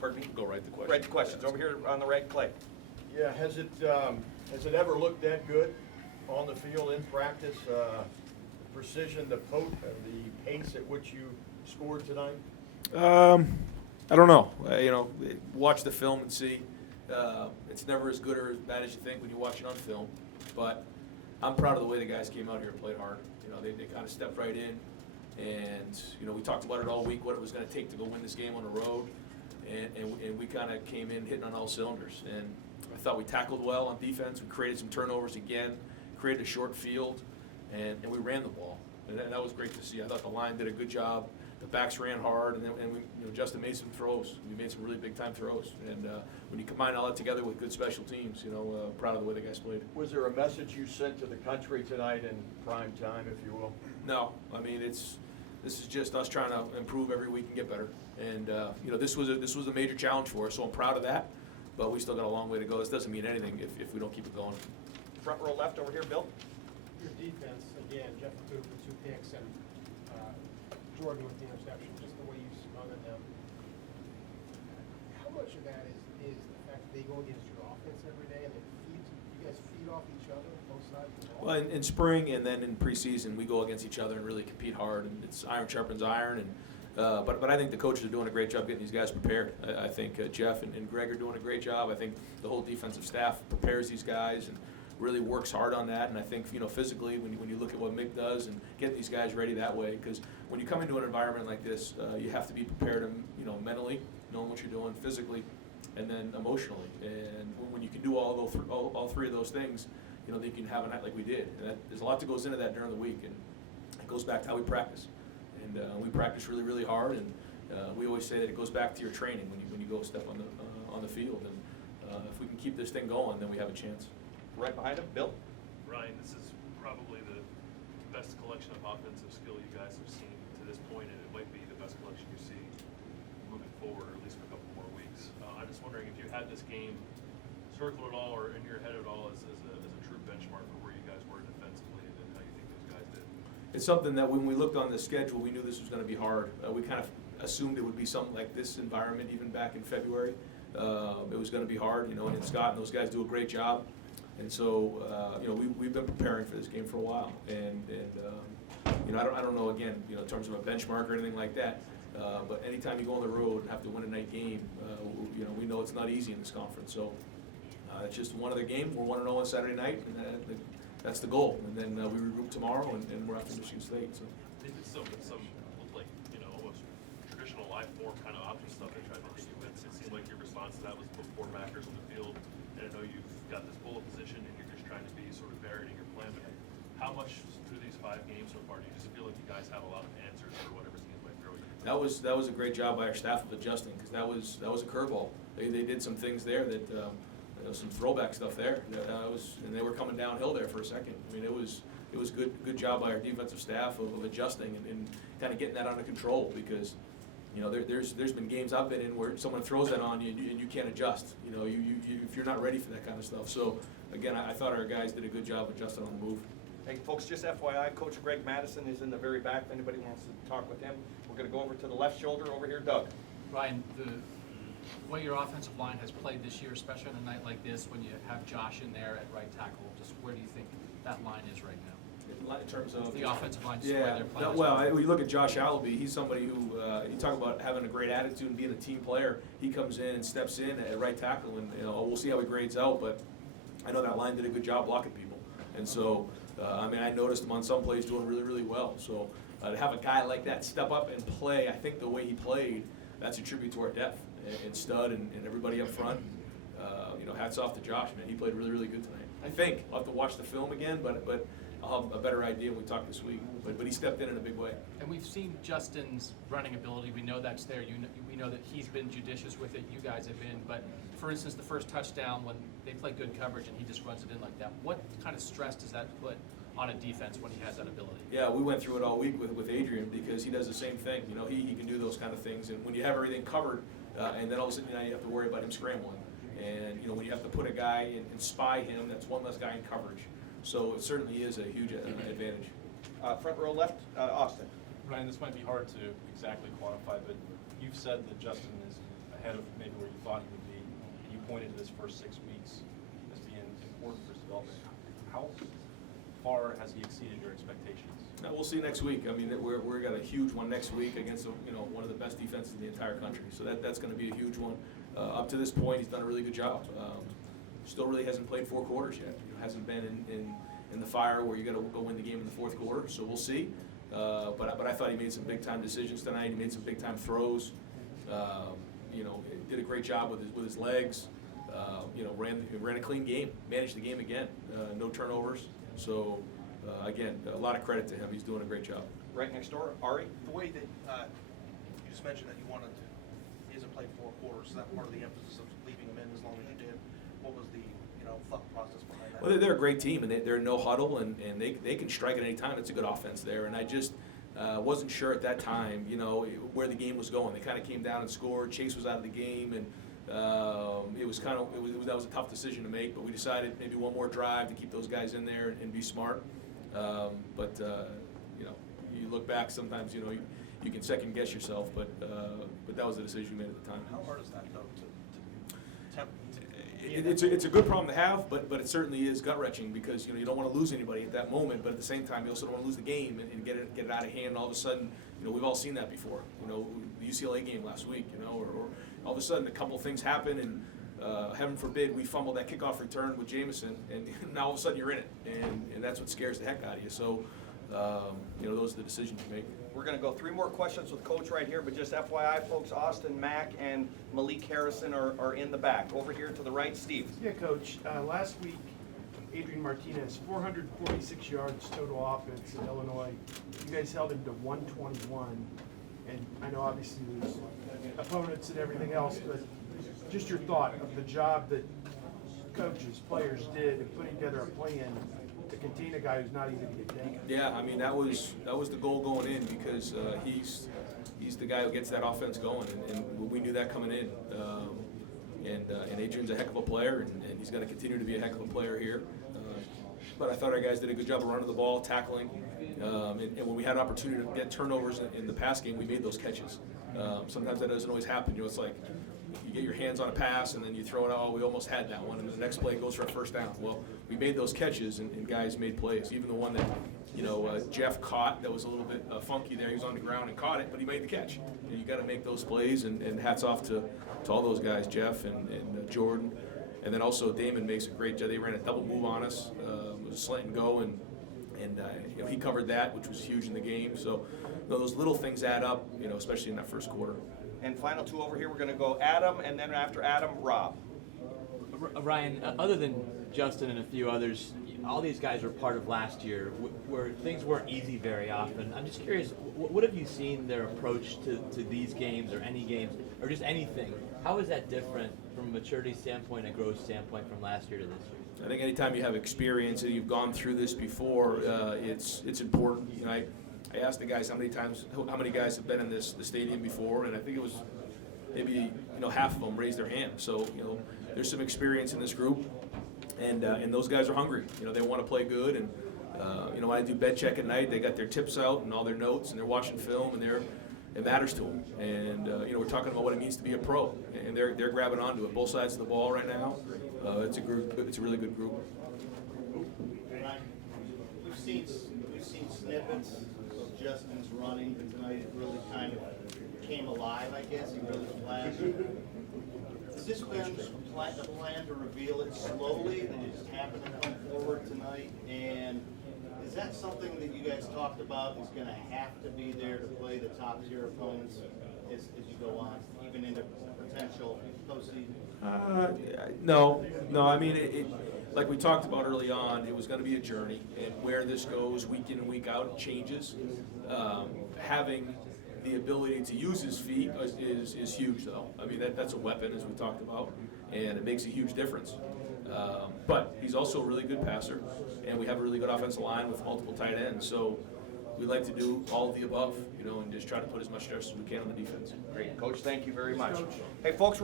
Pardon me? Go right to questions. Right to questions. Over here on the right, Clay. Yeah, has it ever looked that good on the field in practice? Precision, the pace at which you scored tonight? I don't know. Watch the film and see. It's never as good or as bad as you think when you watch it on film. But I'm proud of the way the guys came out here and played hard. They kind of stepped right in. And, we talked about it all week, what it was going to take to go win this game on the road. And we kind of came in hitting on all cylinders. And I thought we tackled well on defense. We created some turnovers again, created a short field, and we ran the ball. And that was great to see. I thought the line did a good job. The backs ran hard, and we, Justin made some throws. We made some really big-time throws. And when you combine all that together with good special teams, proud of the way the guys played. Was there a message you sent to the country tonight in prime time, if you will? No. I mean, this is just us trying to improve every week and get better. And, this was a major challenge for us, so I'm proud of that. But we still got a long way to go. This doesn't mean anything if we don't keep it going. Front row left over here, Bill. Your defense, again, Jeff Booth with 2 picks and Jordan with the interception, just the way you smothered them. How much of that is the fact that they go against your offense every day and you guys feed off each other, both sides of the ball? Well, in spring and then in preseason, we go against each other and really compete hard. And it's iron sharpens iron. But I think the coaches are doing a great job getting these guys prepared. I think Jeff and Greg are doing a great job. I think the whole defensive staff prepares these guys and really works hard on that. And I think, physically, when you look at what Mick does and get these guys ready that way, because when you come into an environment like this, you have to be prepared, mentally, knowing what you're doing, physically, and then emotionally. And when you can do all three of those things, then you can have a night like we did. And there's a lot that goes into that during the week, and it goes back to how we practice. And we practice really, really hard, and we always say that it goes back to your training when you go step on the field. And if we can keep this thing going, then we have a chance. Right behind him, Bill. Ryan, this is probably the best collection of offensive skill you guys have seen to this point, and it might be the best collection you see moving forward, or at least for a couple more weeks. I'm just wondering if you had this game circled at all or in your head at all as a true benchmark for where you guys were defensively and how you think those guys did. It's something that when we looked on the schedule, we knew this was going to be hard. We kind of assumed it would be something like this environment even back in February. It was going to be hard, and Scott and those guys do a great job. And so, we've been preparing for this game for a while. And I don't know, again, in terms of a benchmark or anything like that, but anytime you go on the road and have to win a night game, we know it's not easy in this conference. So it's just one other game. We're 1-0 on Saturday night, and that's the goal. And then we regroup tomorrow, and we're after Michigan State. So. They did some looked like, almost traditional life form kind of option stuff they tried to hit you with. It seemed like your response to that was to put 4 backers on the field. And I know you've got this bullet position and you're just trying to be sort of varied in your plan. But how much through these 5 games so far do you just feel like you guys have a lot of answers for whatever teams might throw you? That was a great job by our staff of adjusting, because that was a curveball. They did some things there that some throwback stuff there. And they were coming downhill there for a second. I mean, it was good job by our defensive staff of adjusting and kind of getting that under control, because there's been games I've been in where someone throws that on you and you can't adjust. If you're not ready for that kind of stuff. So again, I thought our guys did a good job adjusting on the move. Hey, folks, just FYI, Coach Greg Madison is in the very back. If anybody wants to talk with him, we're going to go over to the left shoulder over here, Doug. Ryan, the way your offensive line has played this year, especially on a night like this when you have Josh in there at right tackle, just where do you think that line is right now? In terms of the offensive line, yeah. Well, we look at Josh Allaby. He's somebody who you talk about having a great attitude and being a team player. He comes in and steps in at right tackle, and we'll see how he grades out. But I know that line did a good job blocking people, and so I noticed him on some plays doing really, really well. So to have a guy like that step up and play, I think the way he played, that's a tribute to our depth and Stud and everybody up front. Hats off to Josh, man. He played really, really good tonight. I think I'll have to watch the film again, but I'll have a better idea when we talk this week. But he stepped in a big way. And we've seen Justin's running ability. We know that's there. We know that he's been judicious with it. You guys have been. But for instance, the first touchdown when they play good coverage and he just runs it in like that, what kind of stress does that put on a defense when he has that ability? Yeah, we went through it all week with Adrian, because he does the same thing. He can do those kind of things. And when you have everything covered, and then all of a sudden you have to worry about him scrambling. And when you have to put a guy and spy him, that's one less guy in coverage. So it certainly is a huge advantage. Front row left, Austin. Ryan, this might be hard to exactly quantify, but you've said that Justin is ahead of maybe where you thought he would be. And you pointed to this first 6 weeks as being important for his development. How far has he exceeded your expectations? Now, we'll see next week. I mean, we're got a huge one next week against one of the best defenses in the entire country. So that's going to be a huge one. Up to this point, he's done a really good job. Still really hasn't played 4 quarters yet. Hasn't been in the fire where you got to go win the game in the 4th quarter. So we'll see. But I thought he made some big time decisions tonight. He made some big time throws. Did a great job with his legs. Ran a clean game. Managed the game again. No turnovers. So. Again, a lot of credit to him. He's doing a great job. Right next door, Ari? The way that you just mentioned that you wanted to, he hasn't played 4 quarters, is that part of the emphasis of leaving him in as long as you did? What was the thought process behind that? Well, they're a great team, and they're no huddle, and they can strike at any time. It's a good offense there, and I just wasn't sure at that time, where the game was going. They kind of came down and scored. Chase was out of the game, and that was a tough decision to make. But we decided maybe one more drive to keep those guys in there and be smart. You look back sometimes, you can second guess yourself, but that was the decision we made at the time. How hard is that though It's a good problem to have, but it certainly is gut wrenching because you don't want to lose anybody at that moment, but at the same time you also don't want to lose the game and get it out of hand. And all of a sudden, we've all seen that before. The UCLA game last week, or all of a sudden a couple of things happen and. Heaven forbid we fumble that kickoff return with Jamison, and now all of a sudden you're in it, and that's what scares the heck out of you. So, those are the decisions you make. We're going to go 3 more questions with Coach right here, but just FYI, folks, Austin Mack and Malik Harrison are in the back. Over here to the right, Steve. Yeah, Coach. Last week, Adrian Martinez, 446 yards total offense in Illinois. You guys held him to 121, and I know obviously there's opponents and everything else, but just your thought of the job that coaches, players did in putting together a plan to contain a guy who's not easy to get down. Yeah, I mean that was the goal going in because he's the guy who gets that offense going, and we knew that coming in. And Adrian's a heck of a player, and he's going to continue to be a heck of a player here. But I thought our guys did a good job of running the ball, tackling, and when we had an opportunity to get turnovers in the pass game, we made those catches. Sometimes that doesn't always happen. It's like you get your hands on a pass and then you throw it out. Oh, we almost had that one, and the next play goes for a first down. Well, we made those catches, and guys made plays. Even the one that Jeff caught that was a little bit funky there. He was on the ground and caught it, but he made the catch. And you got to make those plays, and hats off to all those guys, Jeff and Jordan. And then also Damon makes a great job. They ran a double move on us. It was a slant and go, and he covered that, which was huge in the game. So those little things add up, especially in that first quarter. And final 2 over here, we're going to go Adam, and then after Adam, Rob. Ryan, other than Justin and a few others, all these guys were part of last year where things weren't easy very often. I'm just curious, what have you seen their approach to these games or any games or just anything? How is that different from a maturity standpoint and growth standpoint from last year to this year? I think anytime you have experience and you've gone through this before, it's important. I asked the guys how many guys have been in the stadium before, and I think it was maybe half of them raised their hand. So there's some experience in this group, and those guys are hungry. They want to play good, and when I do bed check at night, they got their tips out and all their notes, and they're watching film, and it matters to them. And we're talking about what it means to be a pro, and they're grabbing onto it. Both sides of the ball right now. It's a group. It's a really good group. We've seen snippets of Justin's running, but tonight it really kind of came alive, I guess. He really flashed. Has this been the plan to reveal it slowly, that it just happened to come forward tonight? And is that something that you guys talked about is going to have to be there to play the top tier opponents as you go on, even into potential postseason? No. I mean, like we talked about early on, it was going to be a journey, and where this goes week in and week out, it changes. Having the ability to use his feet is huge, though. I mean, that's a weapon, as we talked about, and it makes a huge difference. But he's also a really good passer, and we have a really good offensive line with multiple tight ends. So we like to do all of the above, and just try to put as much stress as we can on the defense. Great, Coach. Thank you very much. Hey, folks.